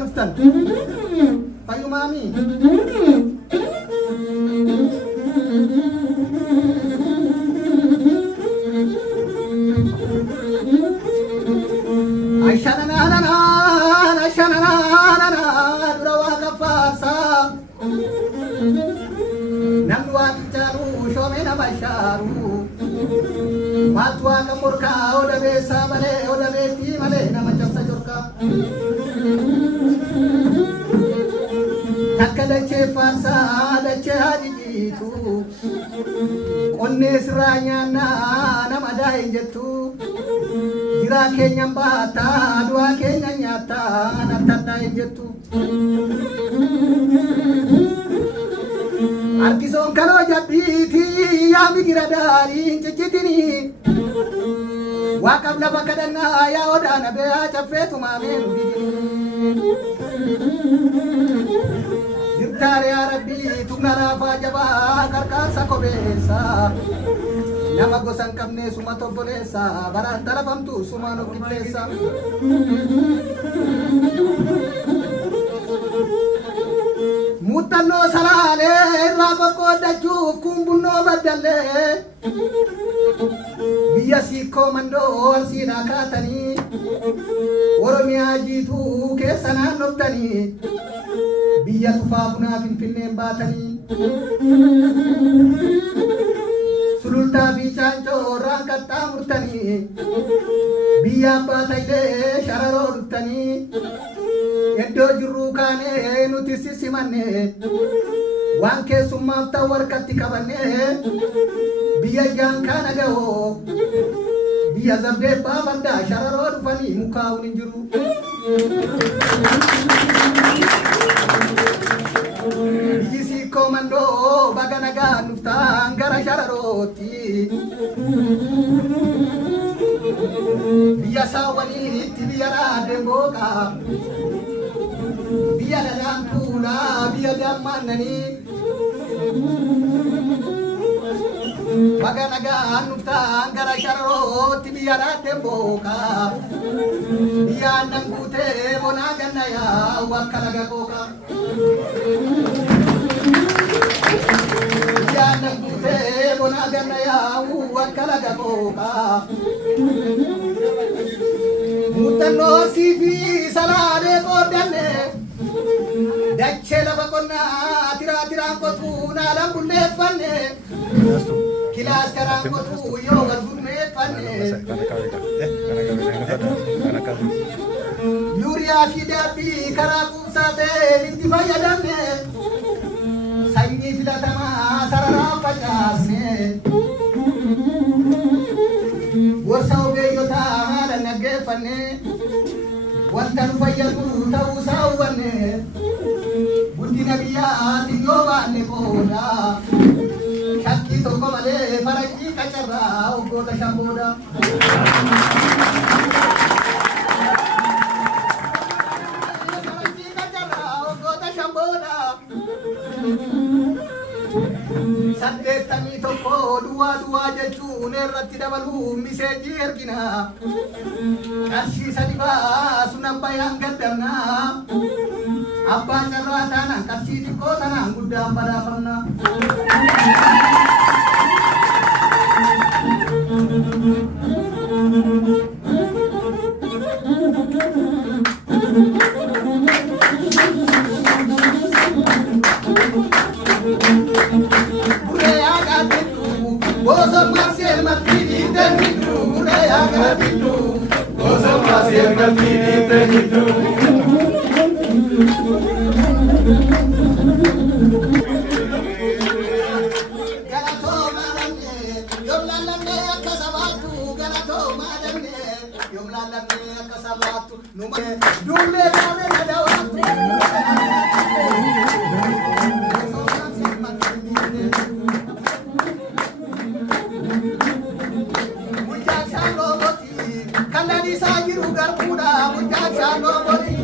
nuftan. Fayu mami. Ashanana durawa kafasa. Namwa jaru shomena basharu. Matwa kamurka oda besa male oda beti male nama jasa jorka. Takala cefasa ada cehadijitu. Onne seranya nama dai jetu. Jira kenya mbata dua kenya nyata natanda jetu. Arkison kalo jabiti ya mikira dari cicitini. Wakab laba kadana ya odana be chafetu mamen bidini. Dirtare ya Rabbi tunara fajaba karkasa kobesa. Nama gosan kamne suma tobolesa barantara famtu suma no kitesa. Mutanno salale rabako daju kumbuno badale. Biya si komando sina katani. Oromia jitu kesana noftani. Biya tufabuna pinpinne batani. Sulta bicanco rangkata murtani. Biya bataide shararo rutani. Yeddo jiru kane nutisi simane. Wanke sumafta warkati kabane. Biya jankana gaho. Biya zabde babanda shararo rufani muka uninjuru. Biyisi komando baganaga nufta angara shararoti. Biya sawani tibiyara demboka. Biya dalamtuna biya damanani. Baganaga nufta angara shararoti biyara demboka. Biya nangute bonagana ya wakalaga koka. Biya nangute bonagana ya wakalaga koka. Mutanno sifi salade bodane. Dache lava konna tira kotu na lambulle fanne. Kilas karang kotu yo galbulle fanne. Yuria fidapi karaku sate linti fayadane. Sangi filatama sarara pachasne. Wasau beyota dan nagefane. Wantan fayadu tau sawane. Bundi nabiya tingyo bane boda. Shakki toko male farangi kachara ugoda shamboda. Farangi kachara ugoda shamboda. Sadde tami toko dua jechu nerratti dabalu miseji ergina. Kashi sadiba sunambayang gadamna. Abba carra tanang kashi tiko tanang gudam pada farna. Boso masih matini tenitu, budaya gaditu. Boso masih matini tenitu. Galato madamne, yom lalamne akasabatu. Galato madamne, yom lalamne akasabatu. Nume dumle kame nadawatu. Boso masih matini tenitu. Kanani sajiru garbuda, mujaja nobodi.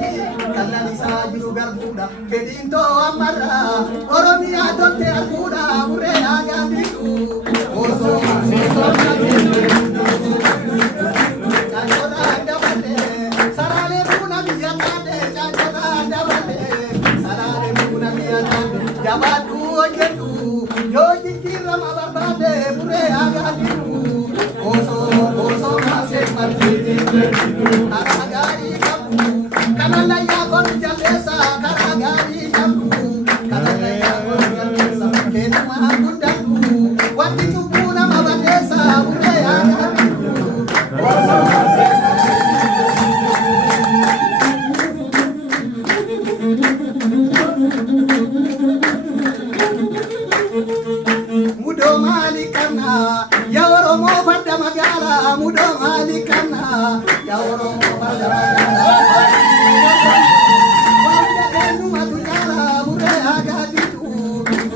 Kanani sajiru garbuda, kedinto amara. Oromia tote arbuda, ure agandiku. Oso Chanchoda anda bande, sarale buna biya tade. Chanchoda anda magala mudo malikana ya oromo farda magala wanda enu matujala mure agaditu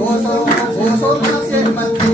oso oso masel mati